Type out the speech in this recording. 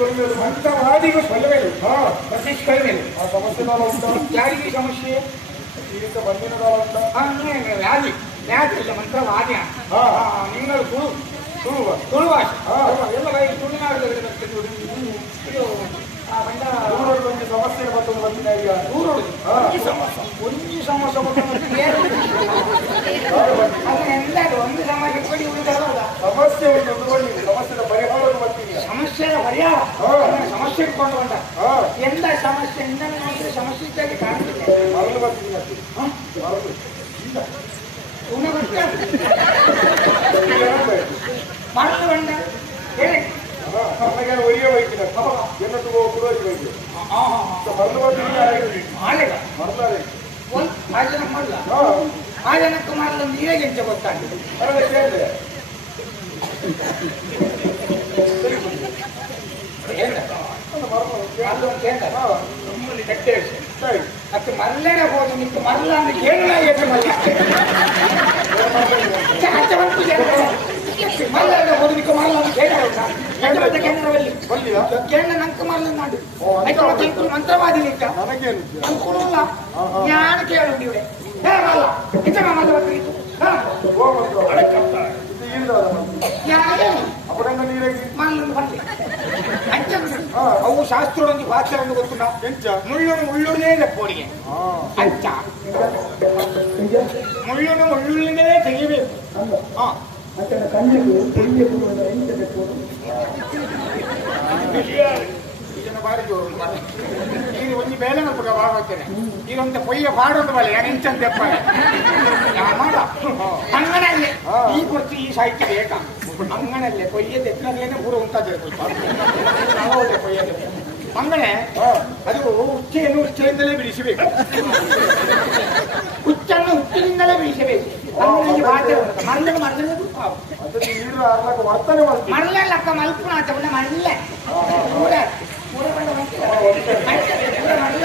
ಮಂತ್ರವಾದಿಗೂ ಸೊಲ್ಲಬೇಕು ವಸಿಷ್ಠರಿಗೆ ಆ ಸಮಸ್ಯೆ ನಾಳ ಉಂಟಾ? ಯಾರಿಗೆ ಸಮಸ್ಯೆ ಈಗ ಬಂದಿನ ನಾಳ ಉಂಟಾ? ವ್ಯಾಧಿ ವ್ಯಾಧಿ ಇಲ್ಲ ಮಂತ್ರವಾದಿ നിങ്ങൾ ತುಳು ಭಾಷೆ ಎಲ್ಲ ತುಳುನಾಡಿನಲ್ಲಿ ಒಂದು ಸಮಸ್ಯೆ ಮತ್ತೊಂದು ಬಂದಿನ ಈಗ ಒಂದು ಸಮಸ್ಯೆ ಒಂದು ಸಮಾಜ ಕೊಡಿ ಉಳಿದಲ್ಲ ಸಮಸ್ಯೆ ಒಂದು ಸಮಸ್ಯೆದ ಪರಿಹಾರವನ್ನು ಬರ್ತೀನಿ. ಸಮಸ್ಯೆಯ ಪರಿಹಾರ ಸಮಸ್ಯೆ ಇಟ್ಕೊಂಡು ಬಂದ ಎಂತ ಸಮಸ್ಯೆ ಇಂದ ಸಮಸ್ಯೆ ಇದ್ದಾಗಿ ಕಾಣ್ತಿಲ್ಲ ಮರಳು ಬರ್ತೀನಿ ಅದು ಮರಳು ಮರಳು ಬಂದ ಹೇಳಿ ನನಗೆ ಒಯ್ಯ ಬೈಕಿನ ಏನತ್ತು ಕುಡೋಗಿ ಬೈಕು ಮರಳು ಬರ್ತೀನಿ ಮರಳು ಒಂದು ಆ ಜನ ಮಾಡಲ್ಲ ಆ ಜನಕ್ಕೆ ಮಾಡಲ್ಲ ಹೇಗೆ ಅಂತ ಗೊತ್ತಾಗ್ತದೆ ಅಲ್ಲ ಕೇಳಿದೆ ಮತ್ತೆ ಮರಳೇನೆ ಹೋದು ನಿಂತು ಮರಳ ಅಂದ್ರೆ ಕೇರಳ ಮರಳ ಹೋದು ನಿಂತು ಮರಳ ಅಂತ ಕೇರಳ ನಂಕ ಮರಳ ನಾಡು ಮಂತ್ರವಾದಿ ನಿಂತ ನನಗೇನು ಅನುಕೂಲ ಜ್ಞಾನ ಕೇಳು ನೀವೇ ಹೇಳಲ್ಲ ನಿಜ ಮಲ್ಲ ಅವು ಶಾಸ್ತ್ರದೊಂದು ವಾಚ್ಯವನ್ನು ಗೊತ್ತುಂಟ ಮುಳ್ಳುನು ಮುಳ್ಳುನೇ ಲೆಪ್ಪೋಡಿಗೆ ಅಂಚ ಮುಳ್ಳುನು ಮುಳ್ಳುನೇ ತೆಗಿಬೇಕು ಇದನ್ನು ಬಾರಿ ಜೋರು ಈಗ ಒಂದು ಬೇಲೆ ಕೂಡ ಭಾಗವತೇನೆ ಇದೊಂದು ಪೊಯ್ಯ ಪಾಡೋದು ಬಲ್ಲ ನಾನು ಇಂಚಂತ ತೆಪ್ಪ ಮಾಡ ಅಂಗನಲ್ಲೇ ಈ ಕುರಿತು ಈ ಸಾಹಿತ್ಯ ಬೇಕಾ ಅಂಗನಲ್ಲೇ ಪೊಯ್ಯ ತೆಕ್ಕಲೇನೆ ಪೂರ ಉಂಟಾದ್ರೆ ಪೊಯ್ಯ ಅಂಗನೆ ಅದು ಉಚ್ಚೆಯನ್ನು ಉಚ್ಚೆಯಿಂದಲೇ ಬಿಡಿಸಬೇಕು ಹುಚ್ಚನ್ನು ಹುಚ್ಚಿನಿಂದಲೇ ಬಿಡಿಸಬೇಕು ಮರಳಕ್ಕ ಮಲ್ಪುಣ ಅಂತ ಮರಳೆ ಮರಳ